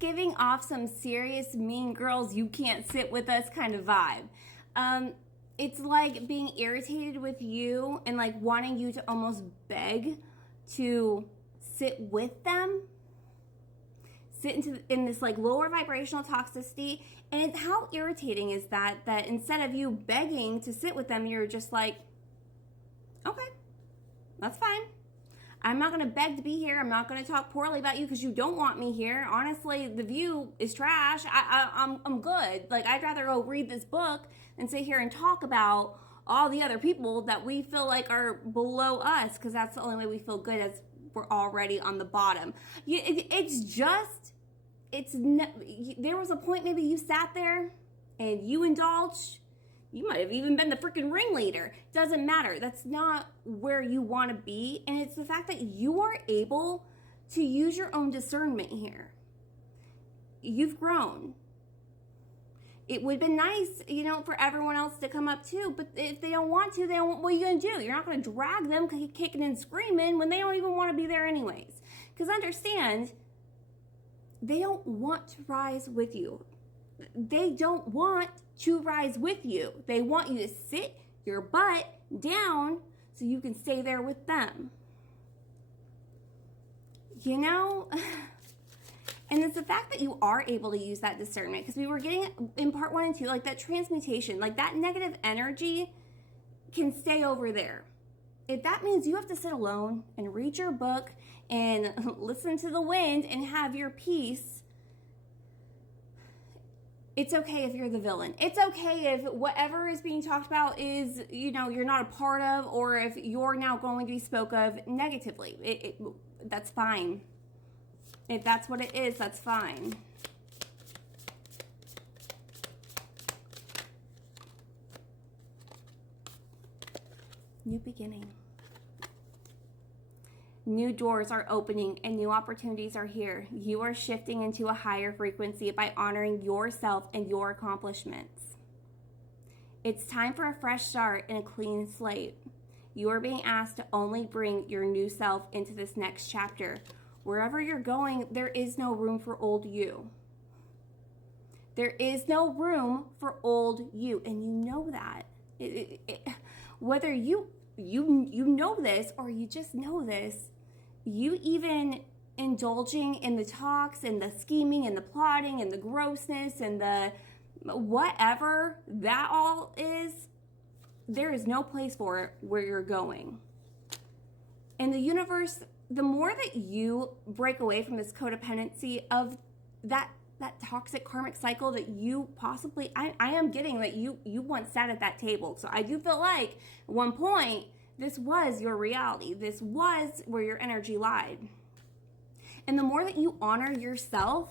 giving off some serious mean girls, you can't sit with us kind of vibe. It's like being irritated with you and like wanting you to almost beg to sit with them, sit in this like lower vibrational toxicity. And how irritating is that instead of you begging to sit with them, you're just like, okay, that's fine. I'm not going to beg to be here. I'm not going to talk poorly about you because you don't want me here. Honestly, the view is trash. I'm good. Like, I'd rather go read this book than sit here and talk about all the other people that we feel like are below us, because that's the only way we feel good, as we're already on the bottom. There was a point maybe you sat there and you indulged. You might have even been the freaking ringleader. Doesn't matter. That's not where you want to be. And it's the fact that you are able to use your own discernment here. You've grown. It would have been nice, for everyone else to come up too. But if they don't want to, what are you going to do? You're not going to drag them kicking and screaming when they don't even want to be there anyways. Because understand, they don't want to rise with you. They don't want to rise with you. They want you to sit your butt down so you can stay there with them. And it's the fact that you are able to use that discernment, because we were getting in part 1 and 2, like that transmutation, like that negative energy can stay over there. If that means you have to sit alone and read your book and listen to the wind and have your peace, it's okay if you're the villain. It's okay if whatever is being talked about is, you're not a part of, or if you're now going to be spoke of negatively. That's fine. If that's what it is, that's fine. New beginning. New doors are opening and new opportunities are here. You are shifting into a higher frequency by honoring yourself and your accomplishments. It's time for a fresh start and a clean slate. You are being asked to only bring your new self into this next chapter. Wherever you're going, there is no room for old you. There is no room for old you, and you know that. Whether you know this or you just know this, you even indulging in the talks and the scheming and the plotting and the grossness and the whatever that all is, there is no place for it where you're going. In the universe, the more that you break away from this codependency of that toxic karmic cycle that you possibly, I am getting that you once sat at that table. So I do feel like at one point, this was your reality. This was where your energy lied. And the more that you honor yourself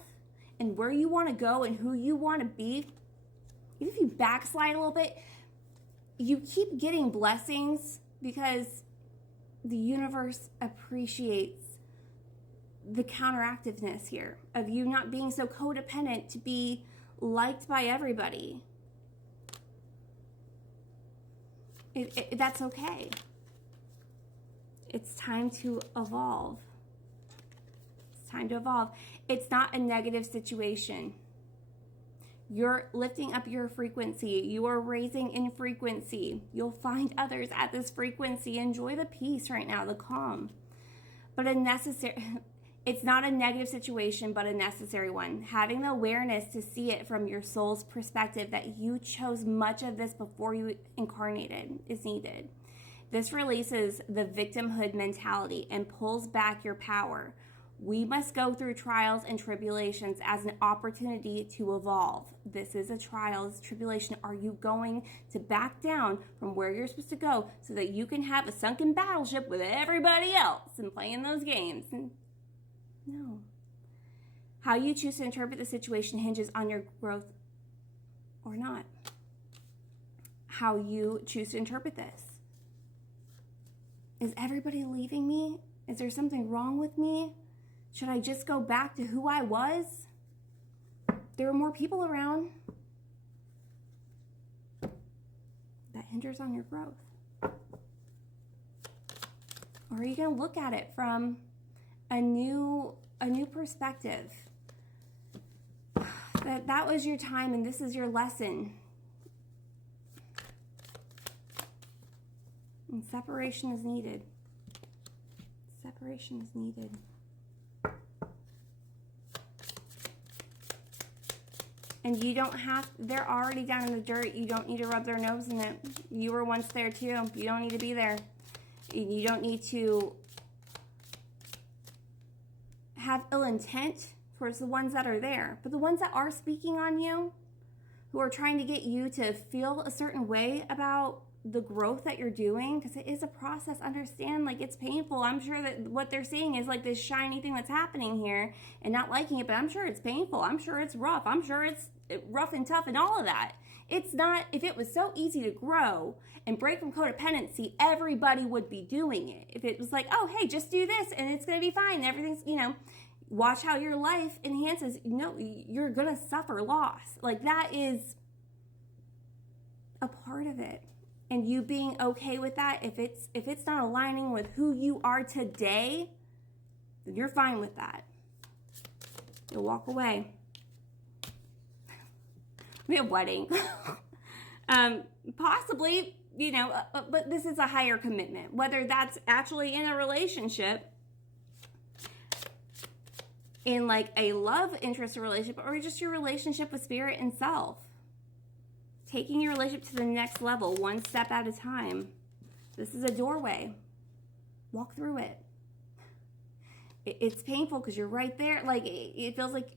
and where you want to go and who you want to be, even if you backslide a little bit, you keep getting blessings because the universe appreciates the counteractiveness here of you not being so codependent to be liked by everybody. That's okay. It's time to evolve. It's time to evolve. It's not a negative situation. You're lifting up your frequency. You are raising in frequency. You'll find others at this frequency. Enjoy the peace right now, the calm. But it's not a negative situation, but a necessary one. Having the awareness to see it from your soul's perspective that you chose much of this before you incarnated is needed. This releases the victimhood mentality and pulls back your power. We must go through trials and tribulations as an opportunity to evolve. This is a trial, it's a tribulation. Are you going to back down from where you're supposed to go so that you can have a sunken battleship with everybody else and playing those games? No. How you choose to interpret the situation hinges on your growth or not. How you choose to interpret this. Is everybody leaving me? Is there something wrong with me? Should I just go back to who I was? There are more people around. That hinders on your growth. Or are you going to look at it from a new perspective? That was your time, and this is your lesson. And separation is needed. Separation is needed. And you don't have, they're already down in the dirt. You don't need to rub their nose in it. You were once there too. You don't need to be there. You don't need to have ill intent towards the ones that are there. But the ones that are speaking on you, who are trying to get you to feel a certain way about the growth that you're doing, because it is a process, understand, like, it's painful. I'm sure that what they're seeing is like this shiny thing that's happening here and not liking it, but I'm sure it's painful. I'm sure it's rough. I'm sure it's rough and tough and all of that. It's not, if it was so easy to grow and break from codependency, everybody would be doing it. If it was like, oh, hey, just do this and it's going to be fine. Everything's, watch how your life enhances. No, you're going to suffer loss. Like, that is a part of it. And you being okay with that, if it's not aligning with who you are today, then you're fine with that. You'll walk away. We have wedding. Possibly, but this is a higher commitment. Whether that's actually in a relationship, in like a love interest relationship, or just your relationship with spirit and self. Taking your relationship to the next level, one step at a time. This is a doorway. Walk through it. It's painful because you're right there. Like, it feels like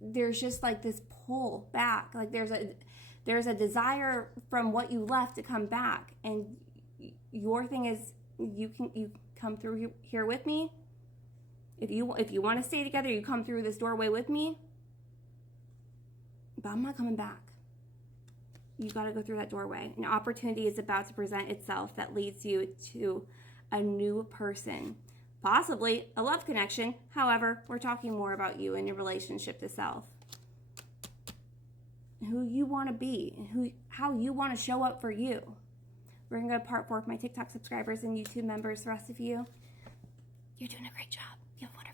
there's just like this pull back. Like there's a desire from what you left to come back. And your thing is, you come through here with me. If you want to stay together, you come through this doorway with me. But I'm not coming back. You got to go through that doorway. An opportunity is about to present itself that leads you to a new person. Possibly a love connection. However, we're talking more about you and your relationship to self. Who you want to be. And how you want to show up for you. We're going to go to part 4 with my TikTok subscribers and YouTube members. The rest of you, you're doing a great job. You have wonderful